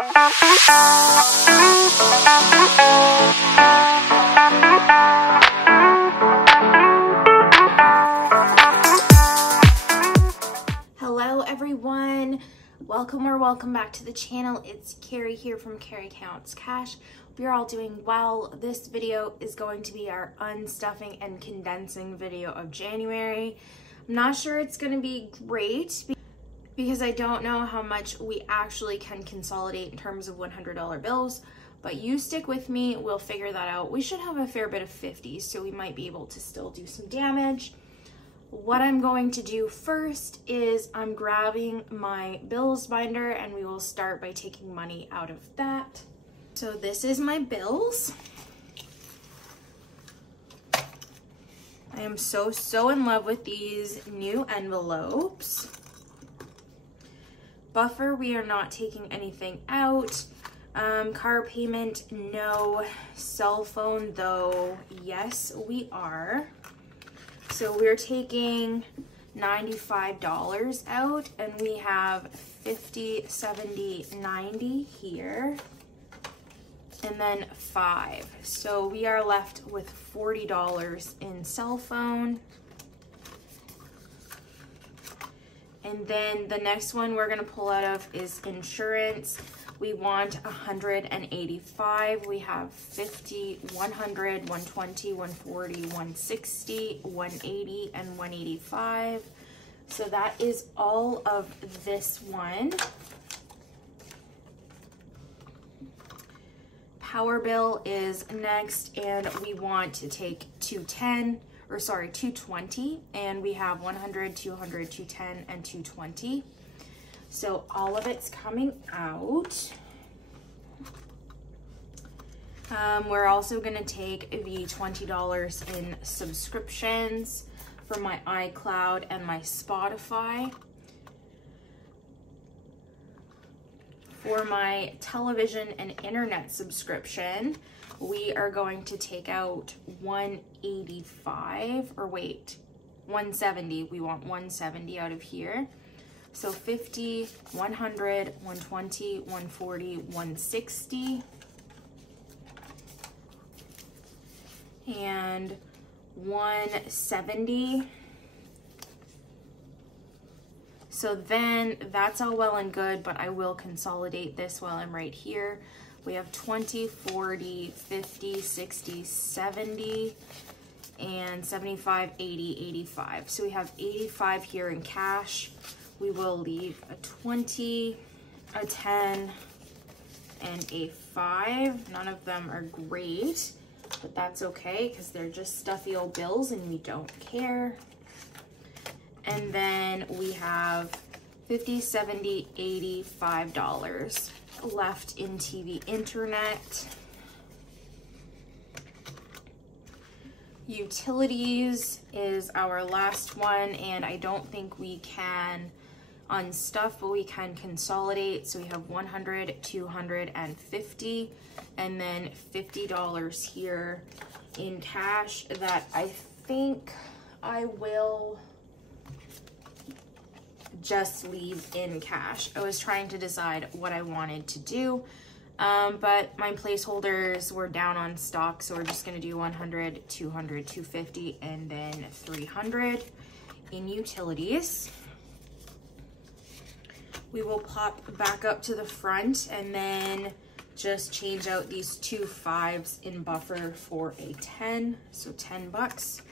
Hello everyone, welcome back to the channel. It's Carrie here from Carrie Counts Cash. Hope you're all doing well. This video is going to be our unstuffing and condensing video of January. I'm not sure it's going to be great because I don't know how much we actually can consolidate in terms of $100 bills, but you stick with me, we'll figure that out. We should have a fair bit of 50s, so we might be able to still do some damage. What I'm going to do first is I'm grabbing my bills binder and we will start by taking money out of that. So this is my bills. I am so in love with these new envelopes. Buffer, we are not taking anything out. Car payment, no. Cell phone though, yes we are. So we're taking $95 out and we have 50, 70, 90 here and then 5. So we are left with $40 in cell phone. And then the next one we're gonna pull out of is insurance. We want 185. We have 50, 100, 120, 140, 160, 180, and 185. So that is all of this one. Power bill is next, and we want to take 220, and we have 100, 200, 210, and 220. So all of it's coming out. We're also gonna take the $20 in subscriptions for my iCloud and my Spotify. For my television and internet subscription, we are going to take out 185, or wait, 170. We want 170 out of here. So 50, 100, 120, 140, 160, and 170. So then that's all well and good, but I will consolidate this while I'm right here. We have 20, 40, 50, 60, 70, and 75, 80, 85. So we have 85 here in cash. We will leave a 20, a 10, and a 5. None of them are great, but that's okay because they're just stuffy old bills and we don't care. And then we have 50, 70, 80, $5 left in TV internet. Utilities is our last one, and I don't think we can unstuff, but we can consolidate. So we have 100, 250, and then $50 here in cash that I think I will just leave in cash. I was trying to decide what I wanted to do, but my placeholders were down on stock, so we're just gonna do 100, 200, 250, and then 300 in utilities. We will pop back up to the front and then just change out these 2 5s in buffer for a 10, so $10,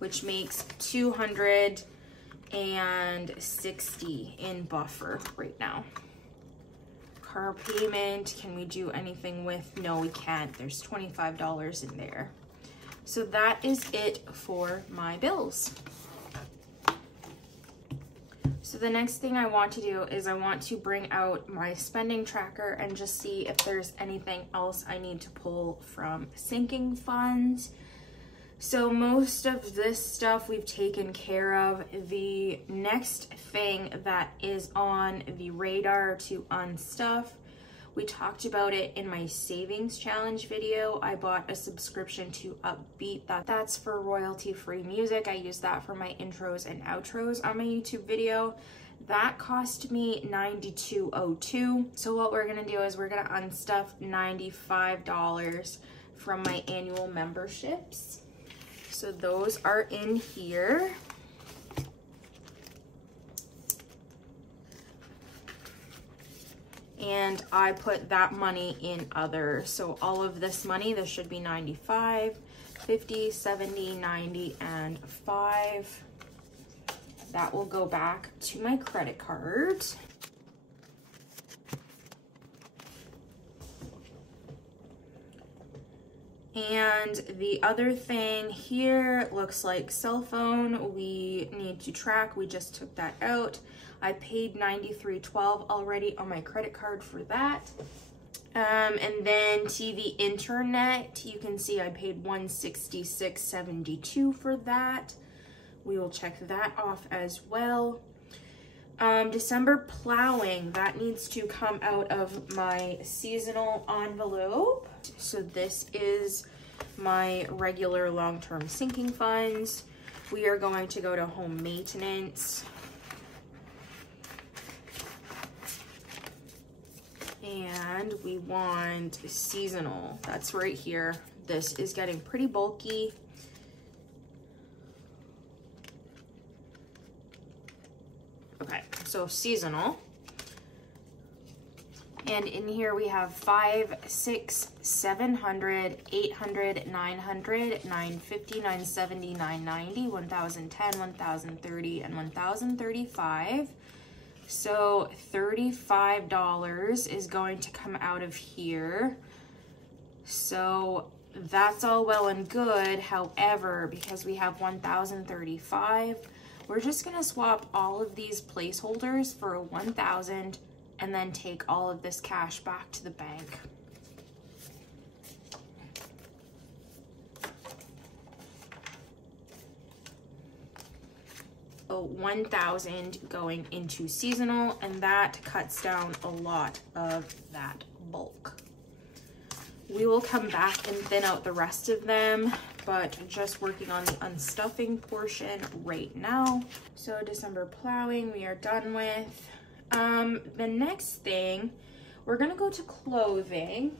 which makes 260 in buffer right now. Car payment, can we do anything with? No, we can't. There's $25 in there. So that is it for my bills. So the next thing I want to do is I want to bring out my spending tracker and just see if there's anything else I need to pull from sinking funds. So most of this stuff we've taken care of. The next thing that is on the radar to unstuff, we talked about it in my savings challenge video. I bought a subscription to Upbeat. That's for royalty-free music. I use that for my intros and outros on my YouTube video. That cost me $92.02. So what we're gonna do is we're gonna unstuff $95 from my annual memberships. So those are in here. And I put that money in other. So all of this money, this should be 95, 50, 70, 90, and 5. That will go back to my credit card. And the other thing here looks like cell phone. We need to track. We just took that out. I paid $93.12 already on my credit card for that. And then TV internet, you can see I paid $166.72 for that. We will check that off as well. December plowing, that needs to come out of my seasonal envelope. So this is my regular long-term sinking funds. We are going to go to home maintenance. And we want seasonal. That's right here. This is getting pretty bulky. Okay, so seasonal. And in here we have 5, 6, 700, 800, 900, 950, 970, 990, 1010, 1030, and 1035. So $35 is going to come out of here. So that's all well and good. However, because we have 1035, we're just gonna swap all of these placeholders for a 1000 and then take all of this cash back to the bank. So 1000 going into seasonal, and that cuts down a lot of that bulk. We will come back and thin out the rest of them, but just working on the unstuffing portion right now. So December plowing, we are done with. The next thing, we're gonna go to clothing.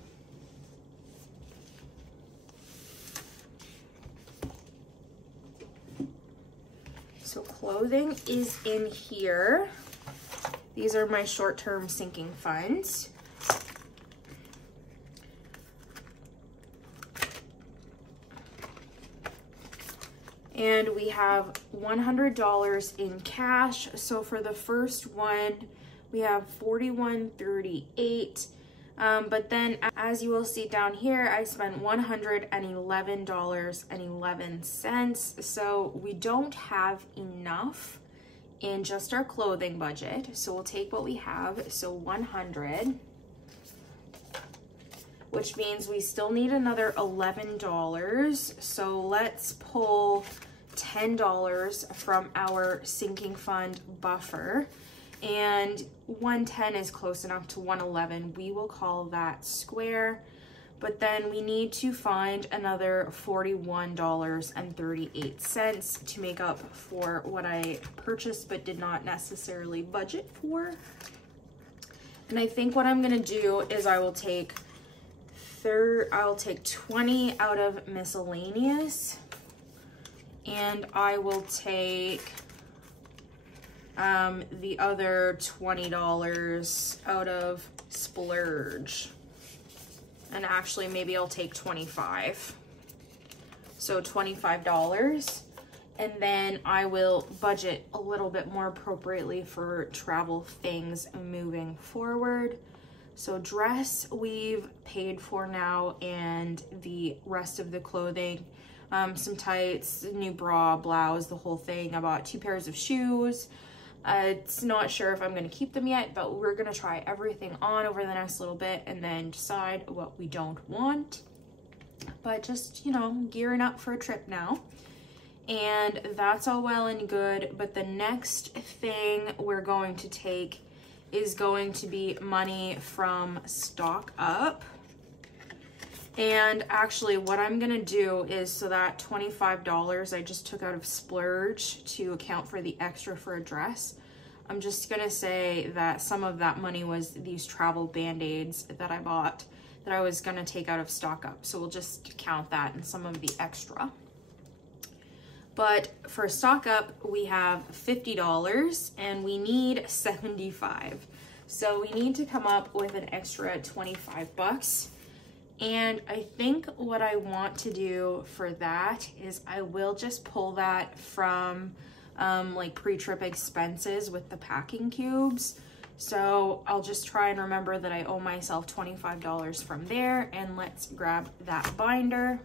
So clothing is in here. These are my short-term sinking funds. And we have $100 in cash. So for the first one, we have $41.38. But then as you will see down here, I spent $111.11. So we don't have enough in just our clothing budget. So we'll take what we have. So 100, which means we still need another $11. So let's pull $10 from our sinking fund buffer. And 110 is close enough to 111. We will call that square. But then we need to find another $41.38 to make up for what I purchased but did not necessarily budget for. And I think what I'm gonna do is I'll take 20 out of miscellaneous, and I will take the other $20 out of splurge. And actually maybe I'll take 25. So $25. And then I will budget a little bit more appropriately for travel things moving forward. So dress we've paid for now, and the rest of the clothing, some tights, new bra, blouse, the whole thing. I bought 2 pairs of shoes. It's not sure if I'm gonna keep them yet, but we're gonna try everything on over the next little bit and then decide what we don't want. But just, you know, gearing up for a trip now. And that's all well and good, but the next thing we're going to take is going to be money from Stock Up. And actually what I'm gonna do is, so that $25 I just took out of splurge to account for the extra for a dress, I'm just gonna say that some of that money was these travel band-aids that I bought that I was gonna take out of stock up. So we'll just count that in some of the extra. But for stock up, we have $50 and we need 75. So we need to come up with an extra 25 bucks. And I think what I want to do for that is I will just pull that from like pre-trip expenses with the packing cubes. So I'll just try and remember that I owe myself $25 from there, and let's grab that binder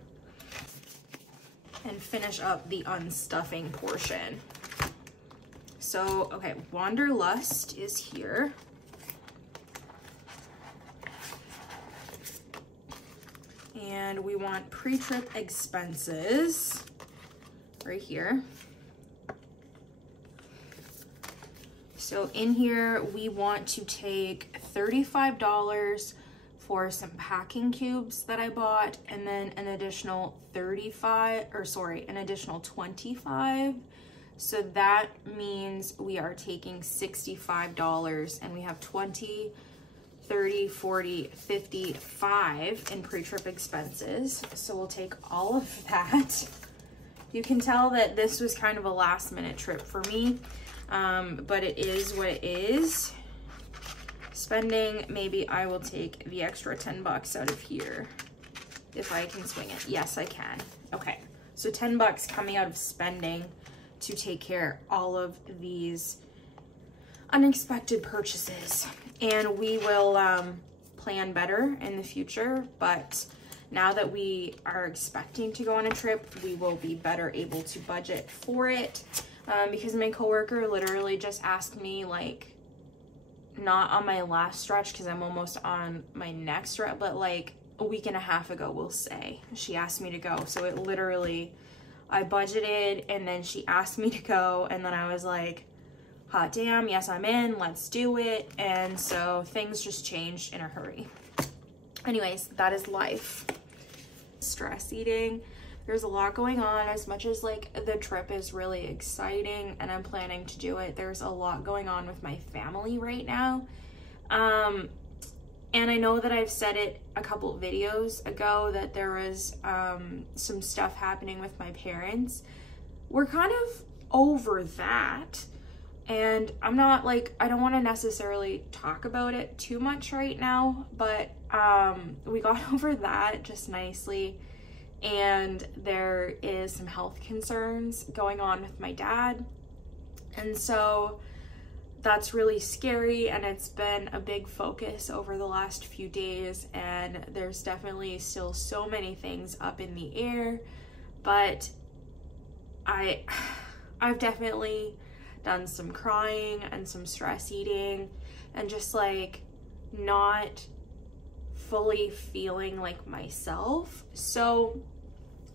and finish up the unstuffing portion. So, okay, Wanderlust is here. And we want pre-trip expenses right here. So in here, we want to take $35 for some packing cubes that I bought, and then an additional an additional 25. So that means we are taking $65, and we have 20, 30, 40, 55 in pre-trip expenses. So we'll take all of that. You can tell that this was kind of a last minute trip for me, but it is what it is. Spending, maybe I will take the extra 10 bucks out of here if I can swing it. Yes, I can. Okay, so 10 bucks coming out of spending to take care of all of these unexpected purchases. And we will plan better in the future, but now that we are expecting to go on a trip, we will be better able to budget for it. Because my coworker literally just asked me, like, not on my last stretch because I'm almost on my next stretch, but like a week and a half ago, we'll say, she asked me to go. So it literally, I budgeted and then she asked me to go, and then I was like, hot damn, yes, I'm in, let's do it. And so things just changed in a hurry. Anyways, that is life. Stress eating. There's a lot going on. As much as like the trip is really exciting and I'm planning to do it, there's a lot going on with my family right now. And I know that I've said it a couple videos ago that there was some stuff happening with my parents. We're kind of over that. And I'm not like, I don't want to necessarily talk about it too much right now, but we got over that just nicely. And there is some health concerns going on with my dad. And so that's really scary, and it's been a big focus over the last few days, and there's definitely still so many things up in the air, but I've definitely done some crying and some stress eating and just like not fully feeling like myself. So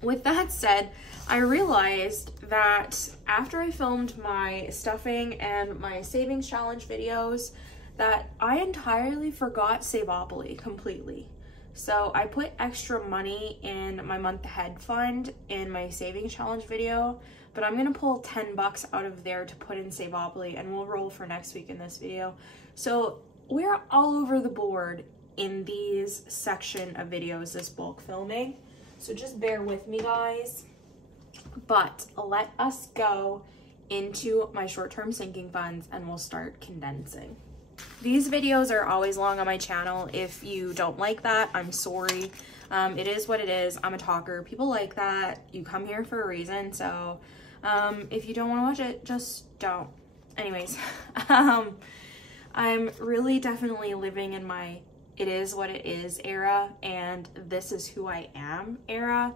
with that said, I realized that after I filmed my stuffing and my savings challenge videos that I entirely forgot Saveopoly completely. So I put extra money in my month ahead fund in my savings challenge video, but I'm gonna pull 10 bucks out of there to put in Saveopoly, and we'll roll for next week in this video. So we're all over the board in these section of videos, this bulk filming. So just bear with me, guys. But let us go into my short-term sinking funds and we'll start condensing. These videos are always long on my channel. If you don't like that, I'm sorry. It is what it is. I'm a talker. People like that. You come here for a reason. So if you don't want to watch it, just don't. Anyways, I'm really definitely living in my it is what it is era, and this is who I am era.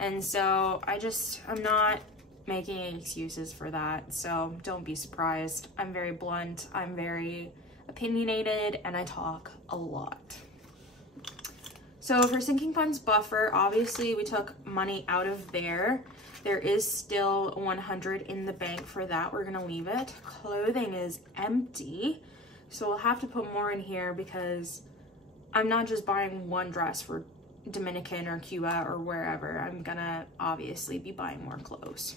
And so I'm not making any excuses for that. So don't be surprised. I'm very blunt. I'm very opinionated, and I talk a lot. So for sinking funds buffer, obviously we took money out of there. There is still 100 in the bank for that. We're gonna leave it. Clothing is empty. So we'll have to put more in here because I'm not just buying one dress for Dominican or Cuba or wherever. I'm gonna obviously be buying more clothes.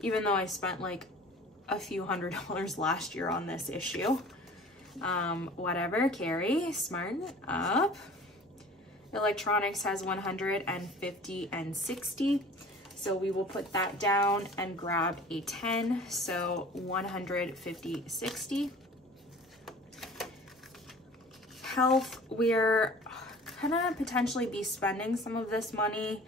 Even though I spent like a few $100s last year on this issue. Whatever, Carrie, smarten up. Electronics has 150 and 60. So we will put that down and grab a 10. So 150, 60. Health, we're gonna potentially be spending some of this money.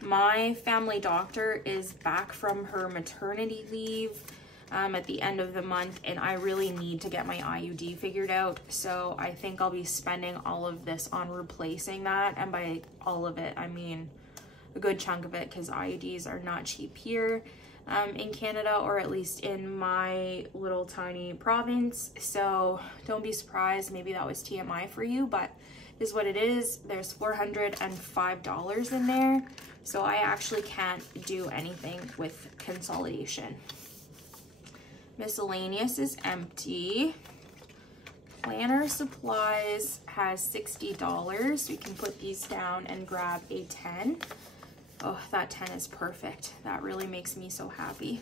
My family doctor is back from her maternity leave at the end of the month, and I really need to get my IUD figured out. So I think I'll be spending all of this on replacing that. And by all of it, I mean a good chunk of it, because IUDs are not cheap here in Canada, or at least in my little tiny province. So don't be surprised, maybe that was TMI for you, but is what it is. There's $405 in there, so I actually can't do anything with Consolidation. Miscellaneous is empty. Planner supplies has $60. We can put these down and grab a 10. Oh, that 10 is perfect. That really makes me so happy.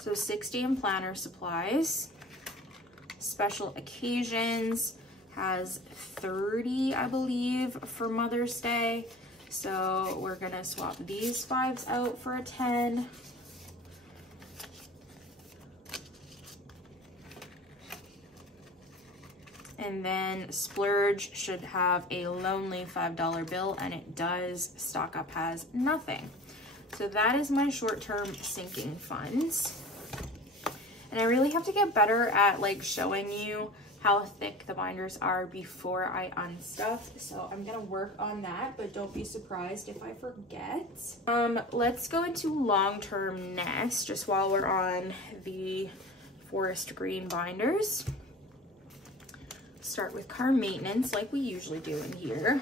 So 60 in planner supplies. Special occasions has 30, I believe, for Mother's Day. So we're gonna swap these 5s out for a 10. And then splurge should have a lonely $5 bill, and it does. Stock up has nothing. So that is my short-term sinking funds. And I really have to get better at like showing you how thick the binders are before I unstuff. So I'm gonna work on that, but don't be surprised if I forget. Let's go into long-term next, just while we're on the forest green binders. Start with car maintenance like we usually do in here.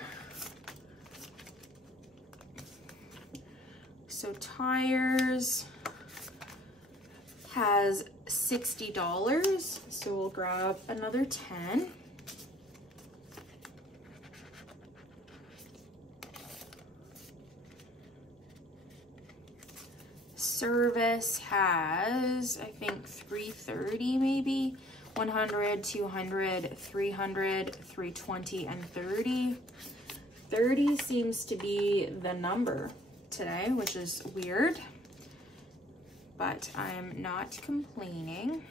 So tires has $60, so we'll grab another 10. Service has, I think, $330 maybe. 100, 200, 300, 320, and 30. 30 seems to be the number today, which is weird, but I'm not complaining.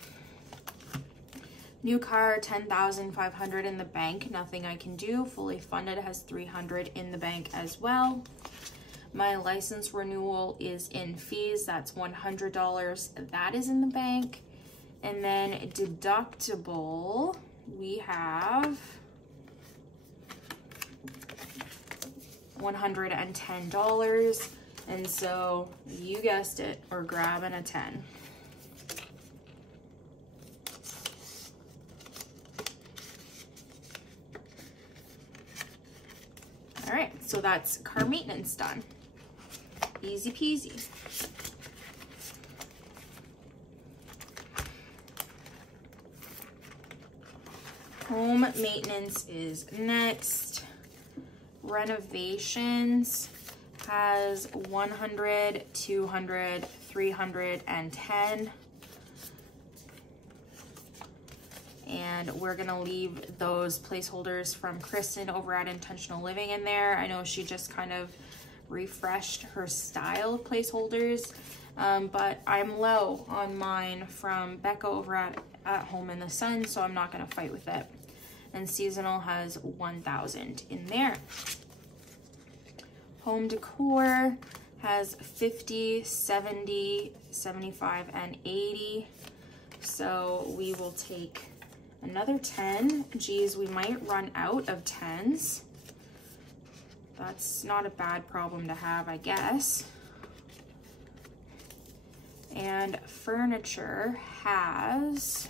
New car, 10,500 in the bank, nothing I can do. Fully funded has 300 in the bank as well. My license renewal is in fees, that's $100, that is in the bank. And then deductible, we have $110. And so you guessed it, we're grabbing a 10. All right, so that's car maintenance done. Easy peasy. Home maintenance is next. Renovations has 100, 200, 310. And we're gonna leave those placeholders from Kristen over at Intentional Living in there. I know she just kind of refreshed her style of placeholders, but I'm low on mine from Becca over at Home in the Sun, so I'm not gonna fight with it. And seasonal has 1,000 in there. Home decor has 50, 70, 75, and 80. So we will take another 10. Geez, we might run out of 10s. That's not a bad problem to have, I guess. And furniture has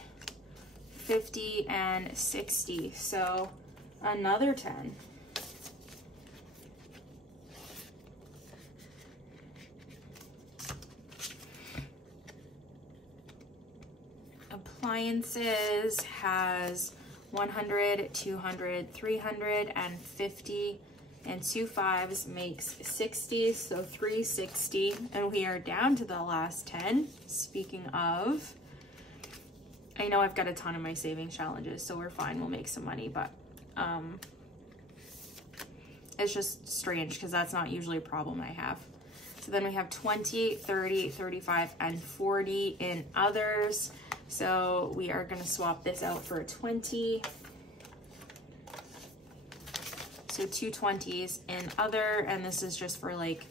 50 and 60, so another 10. Appliances has 100, 200, 350, And 2 5s makes 60, so 360. And we are down to the last 10. Speaking of, I know I've got a ton of my savings challenges, so we're fine. We'll make some money, but it's just strange because that's not usually a problem I have. So then we have 20, 30, 35, and 40 in others. So we are going to swap this out for a 20. So 2 20s in other, and this is just for like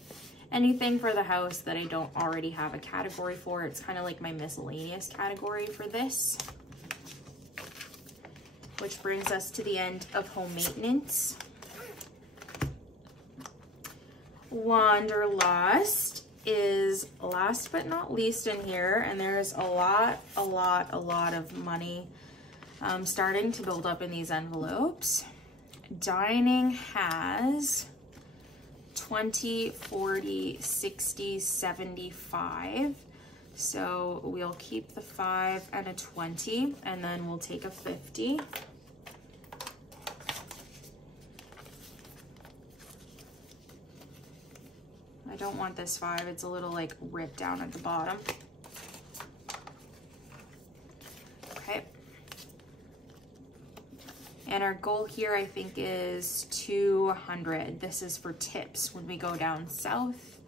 anything for the house that I don't already have a category for. It's kind of like my miscellaneous category for this. Which brings us to the end of home maintenance. Wanderlust is last but not least in here, and there's a lot of money starting to build up in these envelopes. Dining has 20, 40, 60, 75. So we'll keep the 5 and a 20, and then we'll take a 50. I don't want this 5. It's a little like ripped down at the bottom. Okay. And our goal here, I think, is 200. This is for tips when we go down south.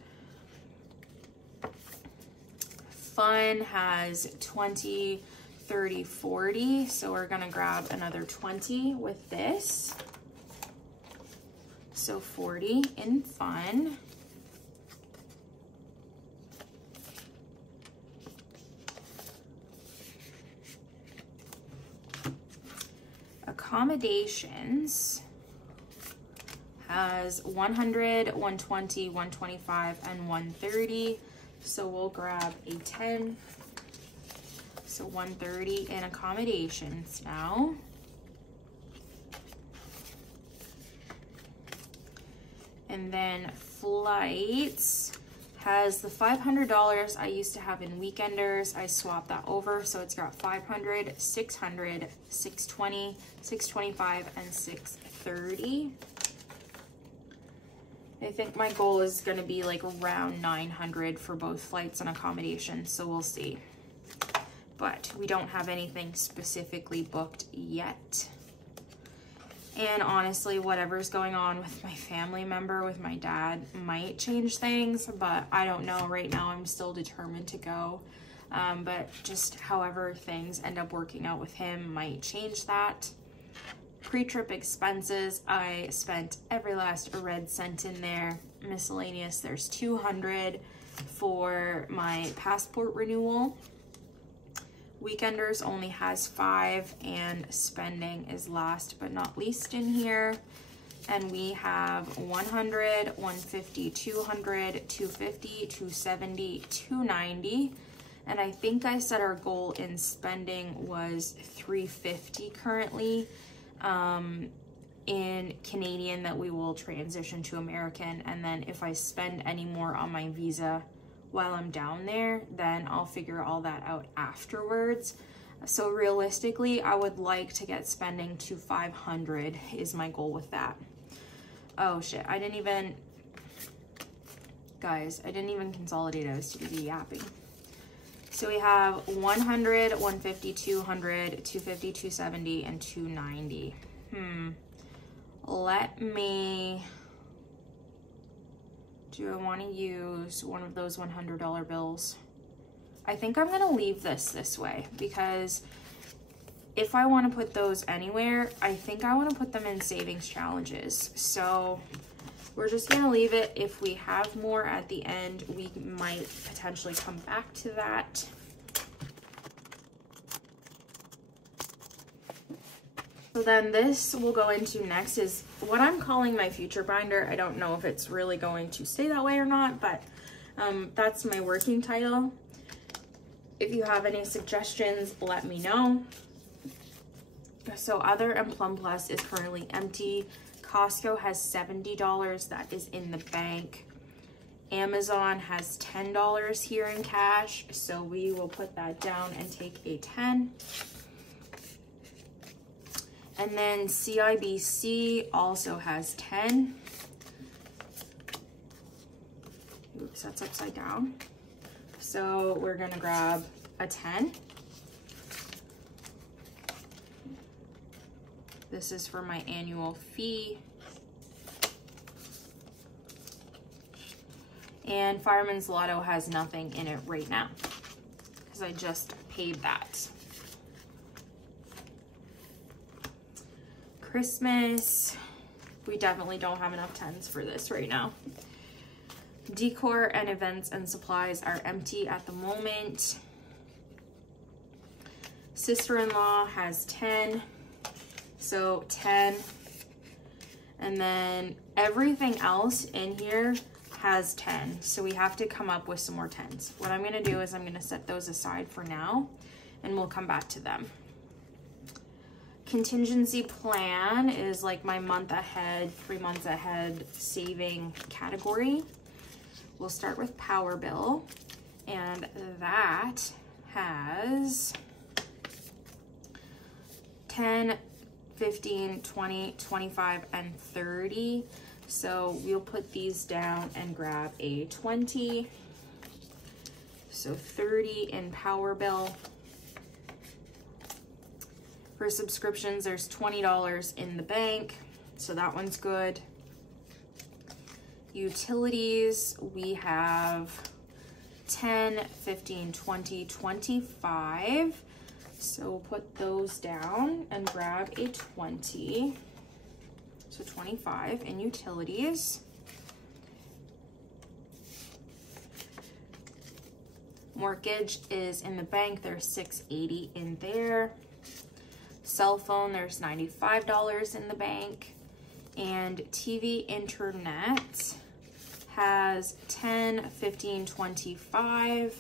Fun has 20, 30, 40. So we're gonna grab another 20 with this. So 40 in fun. Accommodations has 100, 120, 125, and 130. So we'll grab a 10. So 130 in accommodations now. And then flights has the $500 I used to have in weekenders. I swapped that over, so it's got 500, 600, 620, 625, and 630. I think my goal is going to be like around 900 for both flights and accommodations, so we'll see. But we don't have anything specifically booked yet. And honestly, whatever's going on with my family member, with my dad, might change things, but I don't know. Right now, I'm still determined to go. But just however things end up working out with him might change that. Pre-trip expenses, I spent every last red cent in there. Miscellaneous, there's 200 for my passport renewal. Weekenders only has 5, and spending is last but not least in here. And we have 100, 150, 200, 250, 270, 290. And I think I said our goal in spending was 350 currently in Canadian, that we will transition to American. And then if I spend any more on my visa while I'm down there, then I'll figure all that out afterwards. So realistically, I would like to get spending to 500 is my goal with that. Oh shit, guys, I didn't even consolidate. I was too busy yapping. So we have 100, 150, 200, 250, 270, and 290. Do I want to use one of those $100 bills? I think I'm going to leave this way, because if I want to put those anywhere, I think I want to put them in savings challenges. So we're just going to leave it. If we have more at the end, we might potentially come back to that. So then this will go into next is what I'm calling my future binder. I don't know if it's really going to stay that way or not, but that's my working title. If you have any suggestions, let me know. So other and Plum Plus is currently empty. Costco has $70 that is in the bank. Amazon has $10 here in cash, so we will put that down and take a 10. And then CIBC also has 10. Oops, that's upside down. So we're gonna grab a 10. This is for my annual fee. And Fireman's Lotto has nothing in it right now because I just paid that. Christmas, we definitely don't have enough 10s for this right now. Decor and events and supplies are empty at the moment. Sister-in-law has 10, so 10. And then everything else in here has 10, so we have to come up with some more 10s. What I'm gonna do is I'm gonna set those aside for now and we'll come back to them. Contingency plan is like my month ahead, 3 months ahead saving category. We'll start with power bill, and that has 10, 15, 20, 25, and 30. So we'll put these down and grab a 20. So 30 in power bill. For subscriptions, there's $20 in the bank, so that one's good. Utilities, we have 10, 15, 20, 25. So we'll put those down and grab a 20. So 25 in utilities. Mortgage is in the bank, there's $680 in there. Cell phone, there's $95 in the bank. And TV internet has 10, 15, 25.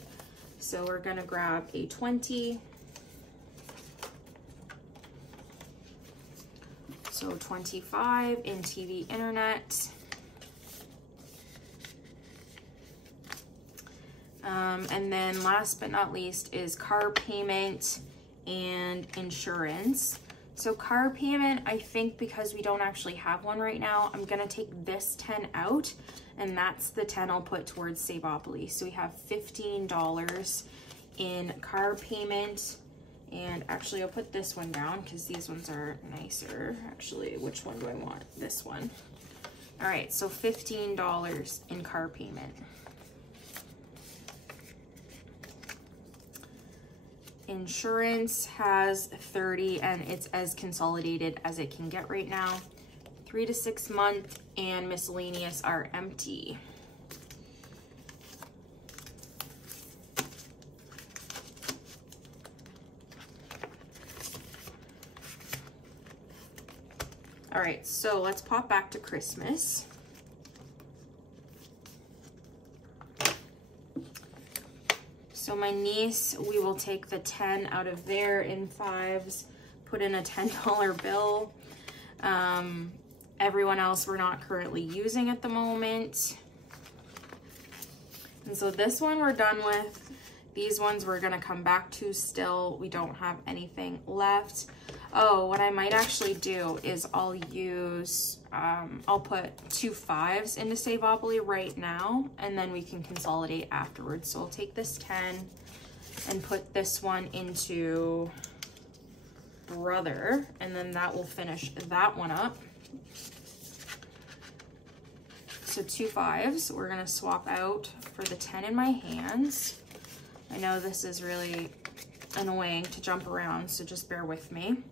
So we're gonna grab a 20. So 25 in TV internet. And then last but not least is car payment and insurance. So car payment, I think because we don't actually have one right now, I'm gonna take this 10 out, and that's the 10 I'll put towards Savopoly. So we have $15 in car payment. And actually I'll put this one down because these ones are nicer. Actually, which one do I want? This one. All right, so $15 in car payment. Insurance has 30, and it's as consolidated as it can get right now. 3 to 6 month, and miscellaneous are empty. All right, so let's pop back to Christmas. So my niece, we will take the 10 out of there in 5s, put in a $10 bill. Everyone else we're not currently using at the moment. And so this one we're done with. These ones we're gonna come back to still. We don't have anything left. Oh, what I might actually do is I'll use, I'll put 2 5s into Savopoly right now, and then we can consolidate afterwards. So I'll take this 10 and put this one into Brother, and then that will finish that one up. So 2 5s, we're gonna swap out for the 10 in my hands. I know this is really annoying to jump around, so just bear with me.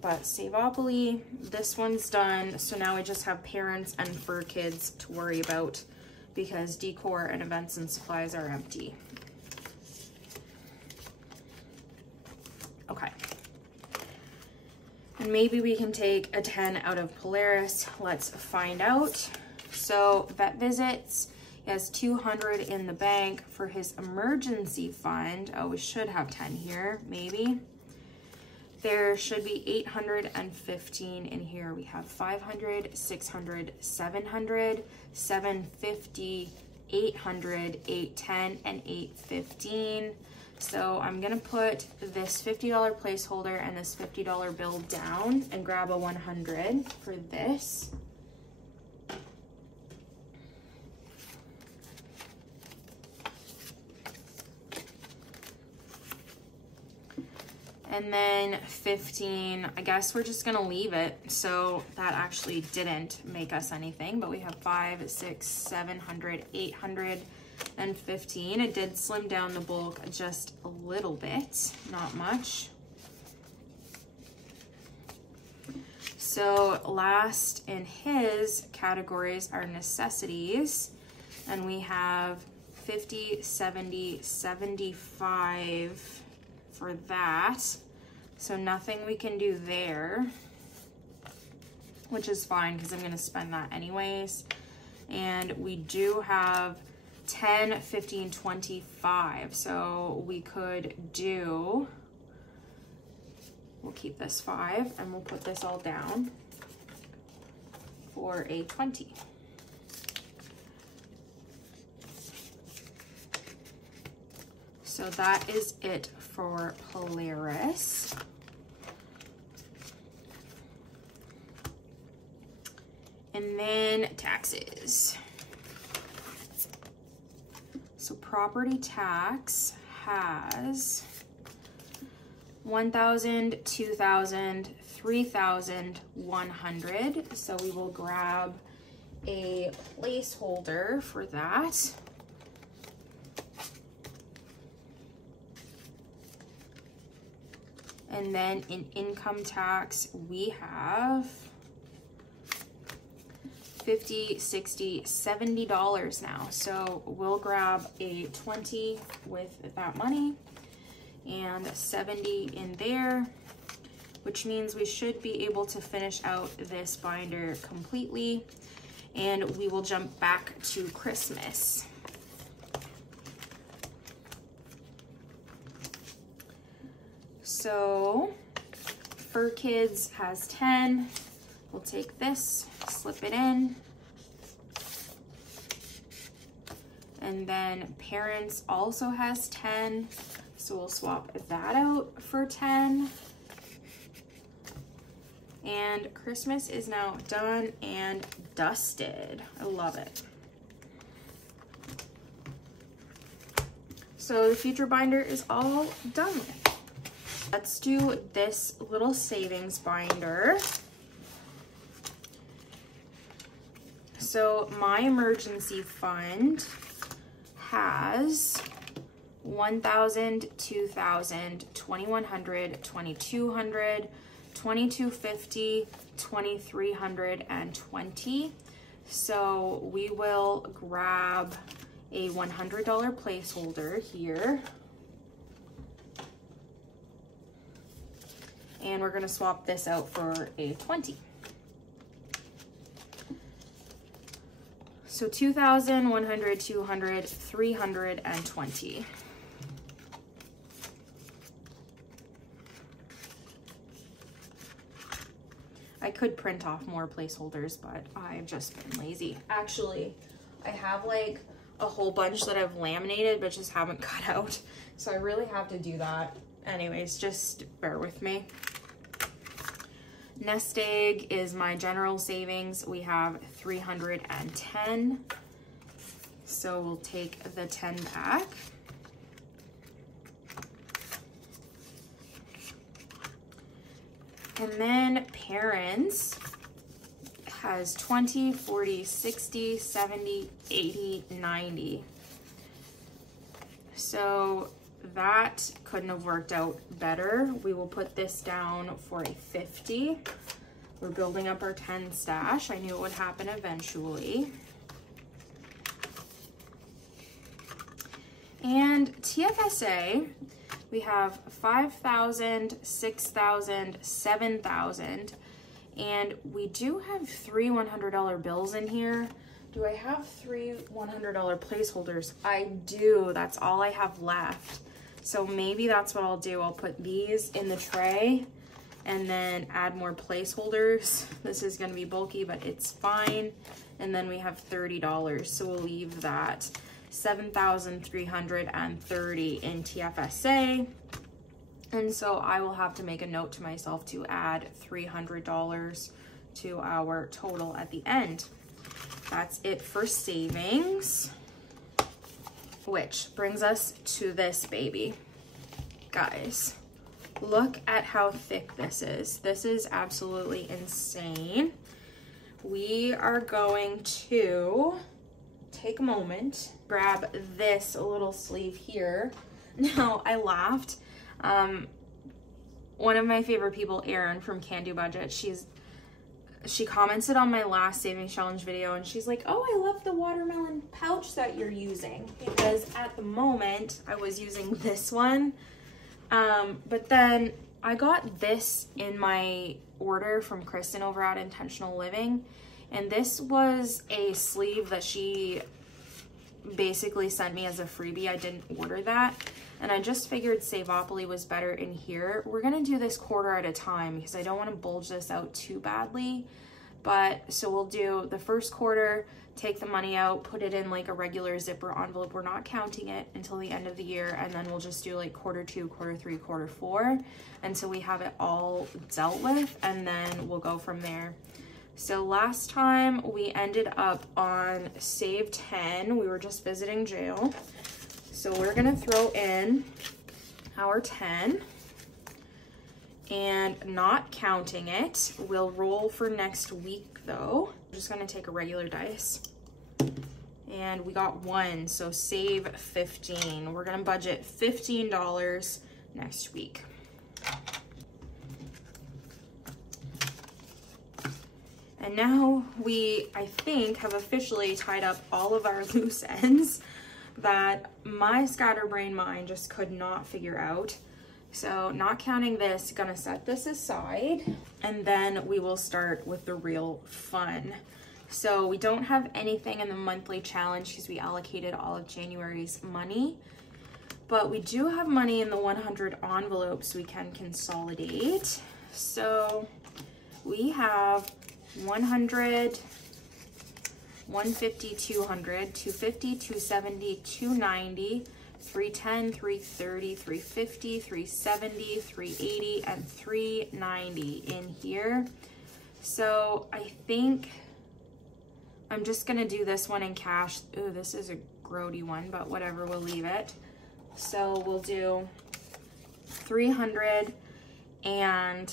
But Savopoly, this one's done. So now we just have parents and fur kids to worry about because decor and events and supplies are empty. Okay. And maybe we can take a 10 out of Polaris. Let's find out. So vet visits, he has 200 in the bank for his emergency fund. Oh, we should have 10 here, maybe. There should be 815 in here. We have 500, 600, 700, 750, 800, 810, and 815. So I'm gonna put this $50 placeholder and this $50 bill down and grab a 100 for this. And then 15, I guess we're just gonna leave it. So that actually didn't make us anything, but we have 500, 600, 700, 800, and 15. It did slim down the bulk just a little bit, not much. So last in his categories are necessities, and we have 50, 70, 75 for that. So nothing we can do there, which is fine because I'm going to spend that anyways. And we do have 10, 15, 25. So we could do, we'll keep this 5 and we'll put this all down for a 20. So that is it for Polaris. And then taxes. So property tax has 1,000, 2,000, 3,100. So we will grab a placeholder for that. And then in income tax, we have $50, $60, $70 now. So we'll grab a 20 with that money and 70 in there, which means we should be able to finish out this binder completely. And we will jump back to Christmas. So Fur Kids has 10. We'll take this, slip it in. And then Parents also has 10. So we'll swap that out for 10. And Christmas is now done and dusted. I love it. So the future binder is all done with. Let's do this little savings binder. So my emergency fund has 1,000, 2,000, 2,100, 2,200, 2,250, 2,300, and 20. So we will grab a $100 placeholder here. And we're gonna swap this out for a 20. So 2,000, 100, 200, 300, and 20. I could print off more placeholders, but I've just been lazy. Actually, I have like a whole bunch that I've laminated, but just haven't cut out. So I really have to do that. Anyways, just bear with me. Nest egg is my general savings. We have 310. So we'll take the 10 back. And then Parents has 20, 40, 60, 70, 80, 90. So that couldn't have worked out better. We will put this down for a 50. We're building up our 10 stash. I knew it would happen eventually. And TFSA, we have 5,000, 6,000, 7,000, and we do have 3 $100 bills in here. Do I have 3 $100 placeholders? I do. That's all I have left. So maybe that's what I'll do. I'll put these in the tray and then add more placeholders. This is gonna be bulky, but it's fine. And then we have $30, so we'll leave that 7,330 in TFSA. And so I will have to make a note to myself to add $300 to our total at the end. That's it for savings, which brings us to this baby. Guys, Look at how thick this is. This is absolutely insane. We are going to take a moment, grab this little sleeve here. Now, I laughed. One of my favorite people, Erin from Can Do Budget, she commented on my last savings challenge video and she's like, oh, I love the watermelon pouch that you're using, because at the moment I was using this one. But then I got this in my order from Kristen over at Intentional Living, and this was a sleeve that she basically sent me as a freebie. I didn't order that, and I just figured Savopoly was better in here. We're gonna do this quarter at a time because I don't want to bulge this out too badly. But so we'll do the first quarter, take the money out, put it in like a regular zipper envelope. We're not counting it until the end of the year, and then we'll just do like quarter 2, quarter 3, quarter 4 until we have it all dealt with, and then we'll go from there. So last time we ended up on save 10. We were just visiting jail. So we're gonna throw in our 10 and not counting it. We'll roll for next week though. I'm just gonna take a regular dice. And we got 1, so save 15. We're gonna budget $15 next week. And now we, I think, have officially tied up all of our loose ends that my scatterbrain mind just could not figure out. So not counting this, gonna set this aside, and then we will start with the real fun. So we don't have anything in the monthly challenge because we allocated all of January's money, but we do have money in the 100 envelopes we can consolidate. So we have 100, 150, 200, 250, 270, 290, 310, 330, 350, 370, 380, and 390 in here. So I think I'm just gonna do this one in cash. Ooh, this is a grody one, but whatever, we'll leave it. So we'll do 300 and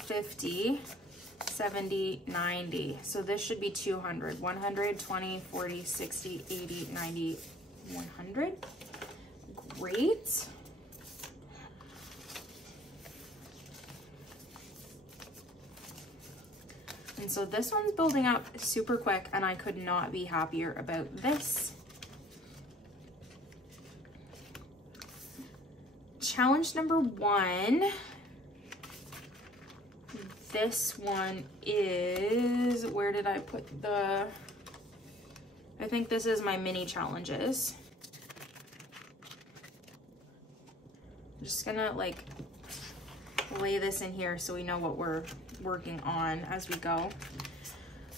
50, 70, 90. So this should be 200, 100, 20, 40, 60, 80, 90, 100. Great. And so this one's building up super quick, and I could not be happier about this. Challenge number 1. This one is, where did I put the, I think this is my mini challenges. I'm just gonna like lay this in here so we know what we're working on as we go.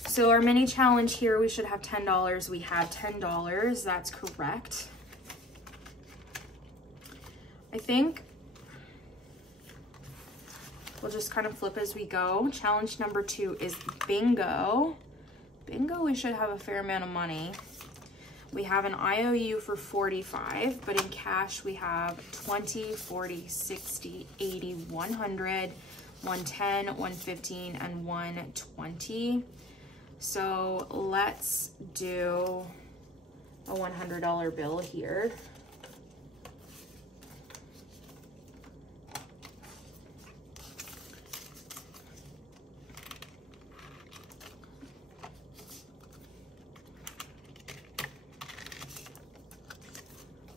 So our mini challenge here, we should have $10. We have $10, that's correct. I think we'll just kind of flip as we go. Challenge number 2 is bingo. Bingo, we should have a fair amount of money. We have an IOU for 45, but in cash we have 20, 40, 60, 80, 100, 110, 115, and 120. So let's do a $100 bill here.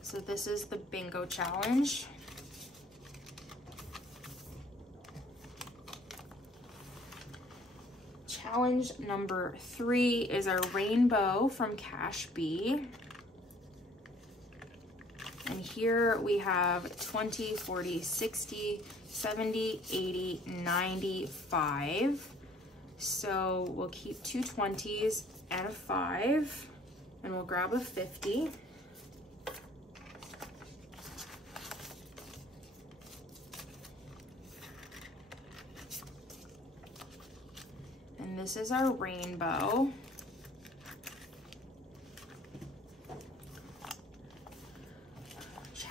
So this is the bingo challenge. Challenge number 3 is our rainbow from Cash B. And here we have 20, 40, 60, 70, 80, 95. So we'll keep 2 20s and a 5, and we'll grab a 50. And this is our rainbow.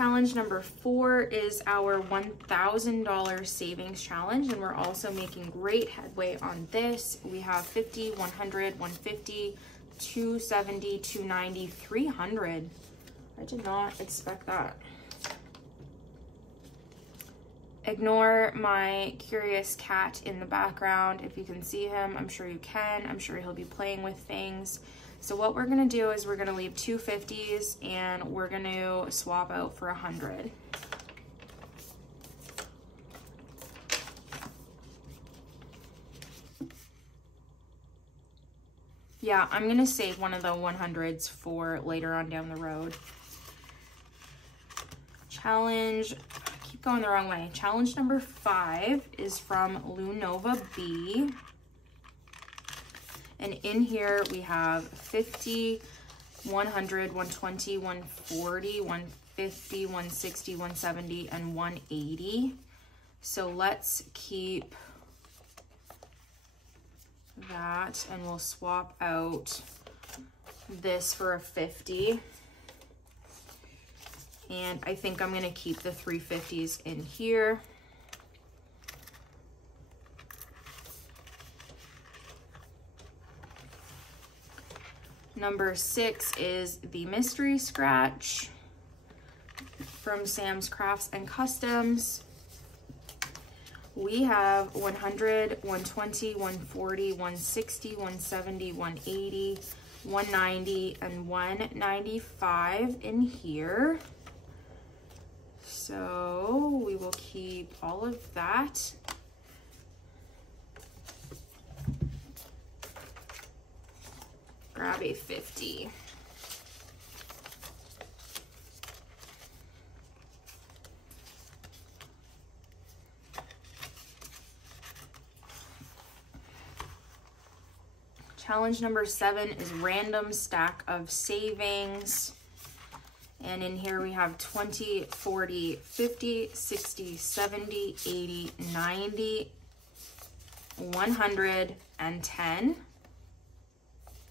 Challenge number 4 is our $1,000 savings challenge, and we're also making great headway on this. We have 50, 100, 150, 270, 290, 300. I did not expect that. Ignore my curious cat in the background. If you can see him, I'm sure you can. I'm sure he'll be playing with things. So what we're gonna do is we're gonna leave 2 50s and we're gonna swap out for 100. Yeah, I'm gonna save one of the 100s for later on down the road. Challenge, I keep going the wrong way. Challenge number 5 is from Lunova B. And in here we have 50, 100, 120, 140, 150, 160, 170, and 180. So let's keep that and we'll swap out this for a 50. And I think I'm gonna keep the 350s in here. Number 6 is the mystery scratch from Sam's Crafts and Customs. We have 100, 120, 140, 160, 170, 180, 190, and 195 in here. So we will keep all of that. Grab a 50. Challenge number 7 is random stack of savings. And in here we have 20, 40, 50, 60, 70, 80, 90, 100, and 10.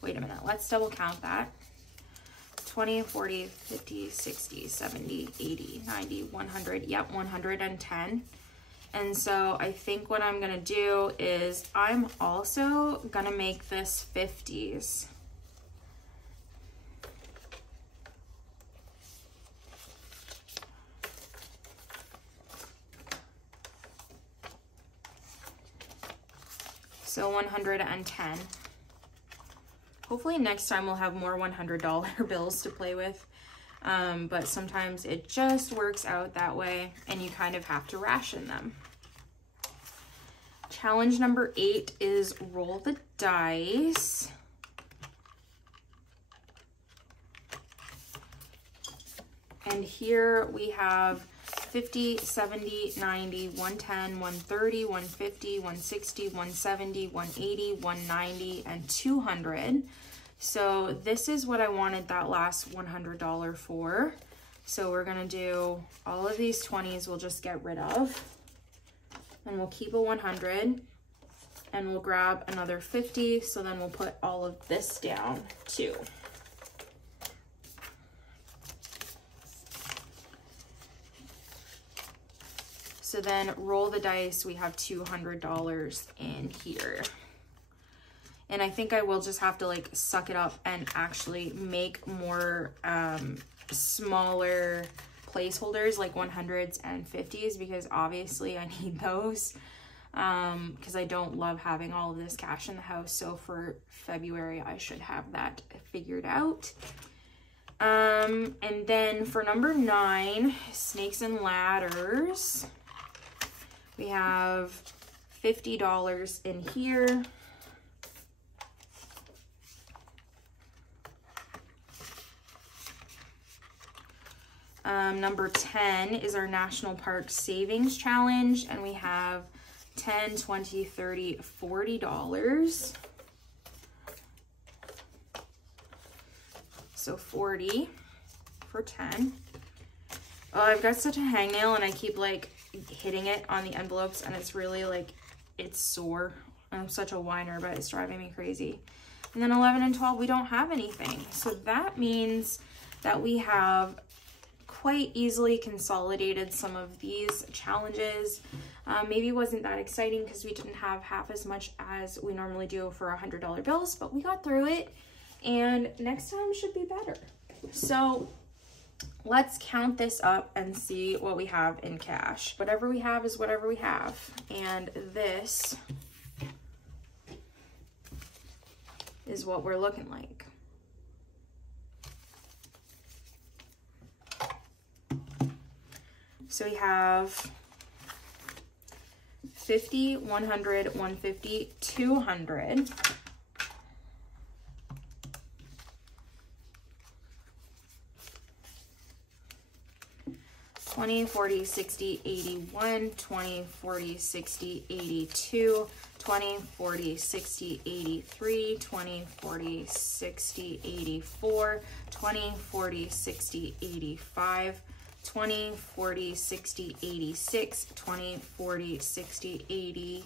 Wait a minute, let's double count that. 20, 40, 50, 60, 70, 80, 90, 100, yep, 110. And so I think what I'm gonna do is I'm also gonna make this 50s. So 110. Hopefully next time we'll have more $100 bills to play with. But sometimes it just works out that way and you kind of have to ration them. Challenge number 8 is roll the dice. And here we have 50, 70, 90, 110, 130, 150, 160, 170, 180, 190, and 200. So this is what I wanted that last $100 for. So we're gonna do all of these 20s we'll just get rid of. And we'll keep a 100 and we'll grab another 50. So then we'll put all of this down too. So then roll the dice, we have $200 in here. And I think I will just have to like suck it up and actually make more smaller placeholders like 100s and 50s because obviously I need those because I don't love having all of this cash in the house. So for February, I should have that figured out. And then for number 9, snakes and ladders. We have $50 in here. Number 10 is our National Park Savings Challenge, and we have $10, $20, $30, $40. So 40 for 10. Oh, I've got such a hangnail and I keep like hitting it on the envelopes and it's really like, it's sore. I'm such a whiner, but it's driving me crazy. And then 11 and 12, we don't have anything. So that means that we have quite easily consolidated some of these challenges. Maybe wasn't that exciting because we didn't have half as much as we normally do for $100 bills, but we got through it, and next time should be better. So let's count this up and see what we have in cash. Whatever we have is whatever we have, and this is what we're looking like. So we have 50, 100, 150, 200. $20, $40, $60, $81, $20, $40, $60, $82, $20, $40, $60, $83, $20, $40, $60, $84, $20, $40, $60, $85, $20, $40, $60, $86, $20, $40, $60, $87,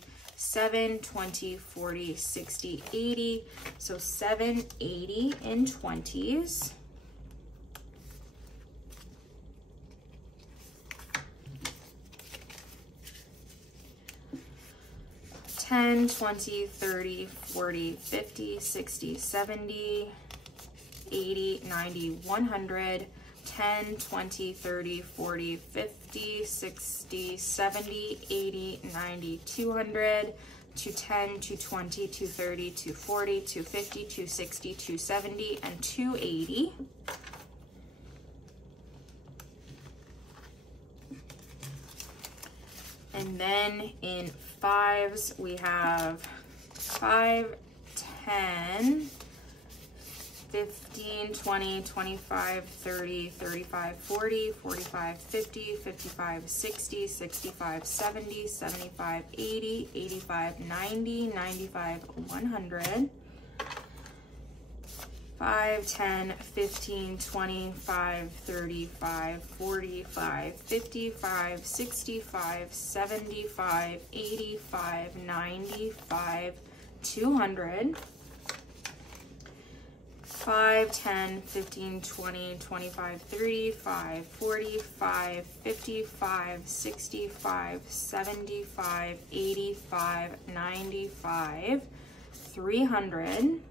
$20, $40, $60, $80, so 780 in 20s. $10, $20, $30, $40, $50, $60, $70, $80, $90, $100, $10, $20, $30, $40, $50, $60, $70, $80, $90, $200, $210, $220, $230, $240, $250, $260, $270, and $280. And then in fives, we have 5, 10, 15, 20, 25, 30, 35, 40, 45, 50, 55, 60, 65, 70, 75, 80, 85, 90, 95, 100. 5, 10, 15, 25, 35, 45, 55, 65, 75, 85, 95, 200. 5, 10, 15, 20, 25, 35, 45, 55, 65, 75, 85, 95, 300.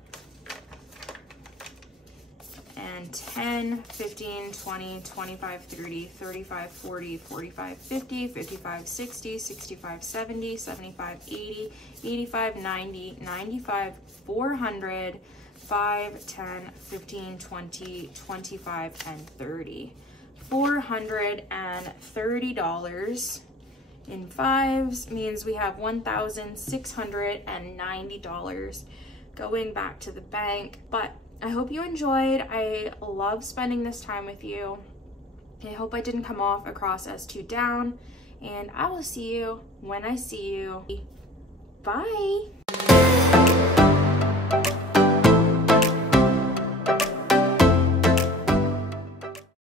And 10, 15, 20, 25, 30, 35, 40, 45, 50, 55, 60, 65, 70, 75, 80, 85, 90, 95, 400, 5, 10, 15, 20, 25, and 30. $430 in fives means we have $1,690 going back to the bank. But I hope you enjoyed. I love spending this time with you. I hope I didn't come off across as too down, and I will see you when I see you. Bye.